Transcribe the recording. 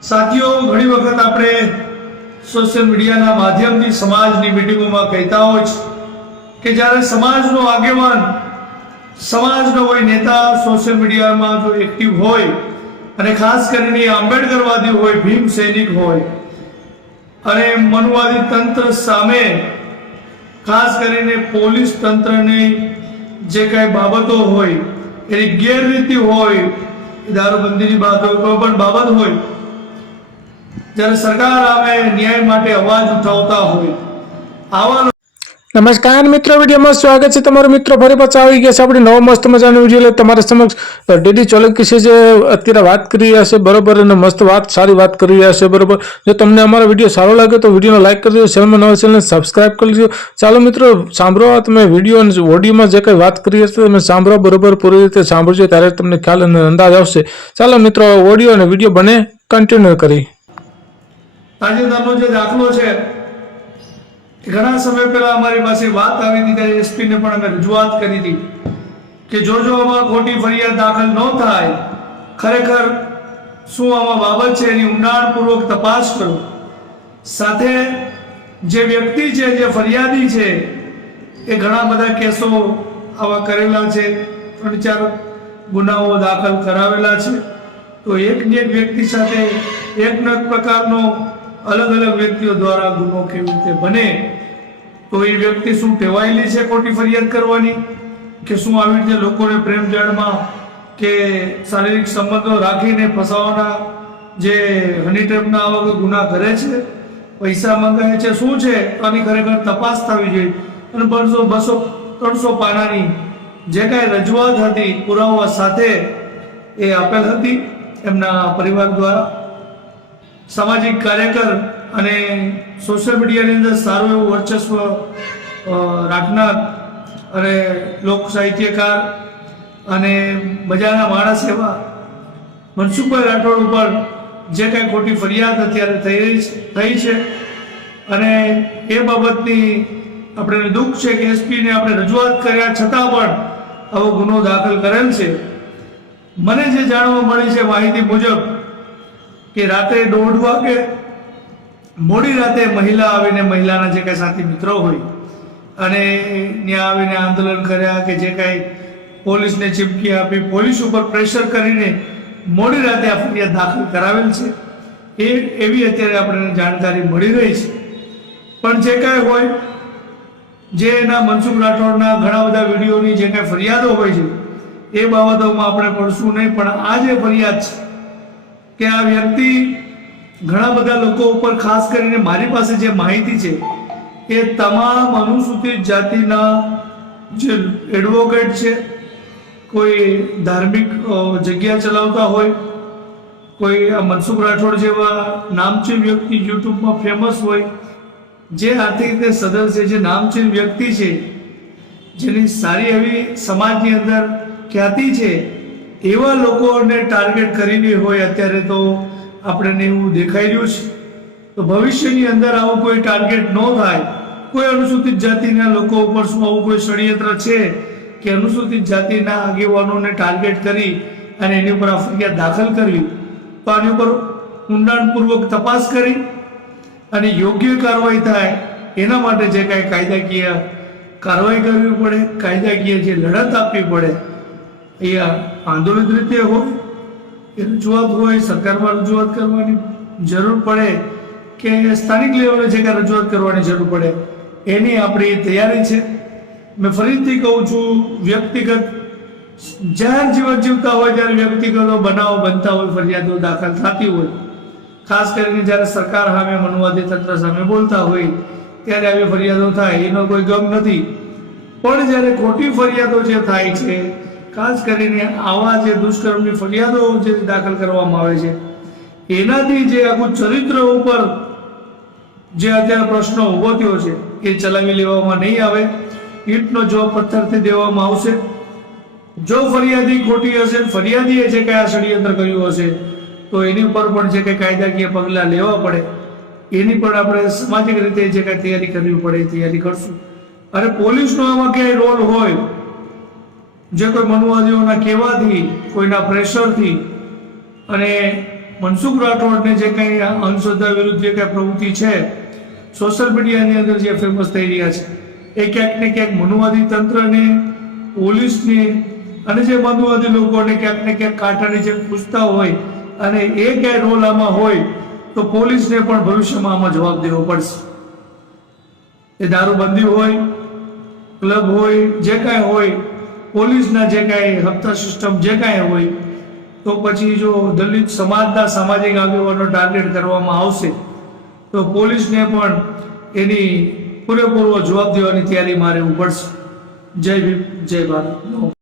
સાથીઓ, ઘણી વખત આપણે સોશિયલ મીડિયાના માધ્યમથી સમાજની મિટિંગોમાં કહેતા હોય છે કે જ્યારે સમાજનો આગેવાન, સમાજનો કોઈ નેતા સોશિયલ મીડિયામાં જો એક્ટિવ હોય અને ખાસ કરીને આંબેડકરવાદી હોય, ભીમ સૈનિક હોય અને મનુવાદી તંત્ર સામે ખાસ કરીને પોલીસ તંત્રની જે કાંઈ બાબતો હોય, એની ગેરરીતિ હોય દારૂબંધીની બાબત કોઈ પણ બાબત હોય જ્યારે સરકાર આવે, ન્યાય માટે અવાજ ઉઠાવતા નમસ્કાર મિત્રો, વિડીયોમાં સ્વાગત છે તમારો મિત્રો ફરી પાછા આવી ગયા છે. આપણે નવો મસ્ત મજાનો વીડિયો લઈ તમારા સમક્ષ ડીડી ચોલકી છે જે અત્યારે વાત કરી રહ્યા છે, બરોબર, અને મસ્ત વાત, સારી વાત કરી રહ્યા છે, બરોબર. જો તમને અમારો વીડિયો સારો લાગે તો વિડીયોને લાઈક કરી દો ચેનલમાં નવા ચેનલને સબસ્ક્રાઇબ કરી દો ચાલો મિત્રો, સાંભળો તમે વીડિયો અને ઓડિયોમાં જે કંઈ વાત કરી હશે તમે સાંભળો, બરોબર, પૂરી રીતે સાંભળજો, ત્યારે તમને ખ્યાલ અને અંદાજ આવશે. ચાલો મિત્રો, ઓડિયો અને વીડિયો બને કન્ટિન્યુ કરી તાજેતરનો જે દાખલો છે ઘણા સમય પહેલા અમારી પાસે વાત આવી હતી, ત્યારે એસપીને પણ અમે રજૂઆત કરી હતી કે જો જો આમાં ખોટી ફરિયાદ દાખલ ન થાય, ખરેખર શું આમાં બાબત છે એની ઊંડાણપૂર્વક તપાસ કરો. સાથે જે વ્યક્તિ છે, જે ફરિયાદી છે, એ ઘણા બધા કેસો આવા કરેલા છે, ત્રણ ચાર ગુનાઓ દાખલ કરાવેલા છે. તો એક ને એક વ્યક્તિ સાથે એક ન પ્રકારનો અલગ અલગ વ્યક્તિઓ દ્વારા ગુનો કેવી રીતે બને, તો એ વ્યક્તિ શું ટેવાયેલી છે ખોટી ફરિયાદ કરવાની? કે શું આવી રીતે લોકોને પ્રેમ જાળમાં કે શારીરિક સંબંધો રાખીને ફસાવાના જે હની ટ્રેપના આવા કોઈ ગુના કરે છે, પૈસા મંગાવે છે, શું છે? આની ખરેખર તપાસ થવી જોઈએ. અને બસો બસો, ત્રણસો પાનાની જે કાંઈ રજૂઆત હતી પુરાવા સાથે એ આપેલ હતી એમના પરિવાર દ્વારા. સામાજિક કાર્યકર અને સોશિયલ મીડિયાની અંદર સારું એવું વર્ચસ્વ રાખનાર અને લોક સાહિત્યકાર અને મજાના માણસ એવા મનસુખભાઈ રાઠોડ ઉપર જે કાંઈ ખોટી ફરિયાદ અત્યારે થઈ રહી થઈ છે અને એ બાબતની આપણે દુઃખ છે કે એસપીને આપણે રજૂઆત કર્યા છતાં પણ આવો ગુનો દાખલ કરેલ છે. મને જે જાણવા મળી છે માહિતી મુજબ કે રાત્રે દોઢ વાગે મોડી રાતે મહિલા આવીને મહિલાના જે કાંઈ સાથી મિત્રો હોય અને ત્યાં આવીને આંદોલન કર્યા કે જે કાંઈ પોલીસને ચીમકી આપી, પોલીસ ઉપર પ્રેશર કરીને મોડી રાતે આ ફરિયાદ દાખલ કરાવેલ છે. એ એવી અત્યારે આપણને જાણકારી મળી રહી છે. પણ જે કાંઈ હોય, જે એના મનસુખ રાઠોડના ઘણા બધા વિડીયોની જે કાંઈ ફરિયાદો હોય છે, એ બાબતોમાં આપણે પડશું નહીં, પણ આ જે ફરિયાદ છે કે આ વ્યક્તિ ઘણા બધા લોકો ઉપર ખાસ કરીને મારી પાસે જે માહિતી છે, એ તમામ અનુસૂચિત જાતિના જે એડવોકેટ છે, કોઈ ધાર્મિક જગ્યા ચલાવતા હોય, કોઈ મનસુખ રાઠોડ જેવા નામચીન વ્યક્તિ યુટ્યુબમાં ફેમસ હોય, જે આર્થિક રીતે સદન છે, જે નામચીન વ્યક્તિ છે, જેની સારી એવી સમાજની અંદર ખ્યાતિ છે એવા લોકોને ટાર્ગેટ કરીને હોય અત્યારે તો આપણને એવું દેખાઈ રહ્યું છે. તો ભવિષ્યની અંદર આવું કોઈ ટાર્ગેટ ન થાય, કોઈ અનુસૂચિત જાતિના લોકો ઉપર શું આવું કોઈ ષડયંત્ર છે કે અનુસૂચિત જાતિના આગેવાનોને ટાર્ગેટ કરી અને એની ઉપર આ દાખલ કરવી? તો આની ઉપર ઊંડાણપૂર્વક તપાસ કરી અને યોગ્ય કાર્યવાહી થાય, એના માટે જે કાંઈ કાયદાકીય કાર્યવાહી કરવી પડે, કાયદાકીય જે લડત આપવી પડે એ આંદોલિત રીતે હોય એ રજૂઆત હોય, સરકારમાં રજૂઆત કરવાની જરૂર પડે કે સ્થાનિક લેવલે જે કાંઈ રજૂઆત કરવાની જરૂર પડે, એની આપણી તૈયારી છે. મેં ફરીથી કહું છું, વ્યક્તિગત જાહેર જીવન જીવતા હોય ત્યારે વ્યક્તિગતો બનાવો બનતા હોય, ફરિયાદો દાખલ થતી હોય. ખાસ કરીને જ્યારે સરકાર સામે મનુવાદી તંત્ર સામે બોલતા હોય, ત્યારે આવી ફરિયાદો થાય, એનો કોઈ ગમ નથી. પણ જ્યારે ખોટી ફરિયાદો જે થાય છે ખાસ કરીને આવા જે દુષ્કર્મની ફરિયાદો જે દાખલ કરવામાં આવે છે, એનાથી જે આખું ચરિત્ર ઉપર જે અત્યારે પ્રશ્ન ઊભો થયો છે, એ ચલાવી લેવામાં નહીં આવે. ઈંટનો જવાબ પથ્થરથી દેવામાં આવશે. જો ફરિયાદી ખોટી હશે, ફરિયાદીએ જે આ ષડયંત્ર કર્યું હશે, તો એની ઉપર પણ જે કંઈ કાયદાકીય પગલાં લેવા પડે. એની પણ આપણે સામાજિક રીતે જે કાંઈ તૈયારી કરવી પડે એ તૈયારી કરશું. અને પોલીસનો આમાં ક્યાંય રોલ હોય જે કોઈ મનુવાદીઓના કહેવાથી, કોઈના પ્રેશરથી અને મનસુખ રાઠોડને જે કંઈ અંધશ્રદ્ધા વિરુદ્ધ જે કંઈ પ્રવૃત્તિ છે, સોશિયલ મીડિયાની અંદર જે ફેમસ થઈ રહ્યા છે, એ ક્યાંક ને ક્યાંક મનુવાદી તંત્રને, પોલીસને અને જે મનુવાદી લોકોને ક્યાંક ને ક્યાંક કાંટાની જેમ પૂછતા હોય અને એ ક્યાંય રોલ આમાં હોય, તો પોલીસને પણ ભવિષ્યમાં આમાં જવાબ દેવો પડશે. એ દારૂબંધી હોય, ક્લબ હોય, જે કાંઈ હોય પોલીસના જે કાંઈ હપ્તા સિસ્ટમ જે કાંઈ હોય, તો પછી જો દલિત સમાજના સામાજિક આગેવાનો ટાર્ગેટ કરવામાં આવશે, તો પોલીસને પણ એની પૂરેપૂરો જવાબ દેવાની તૈયારી મારે પડશે જય ભીમ, જય ભારત.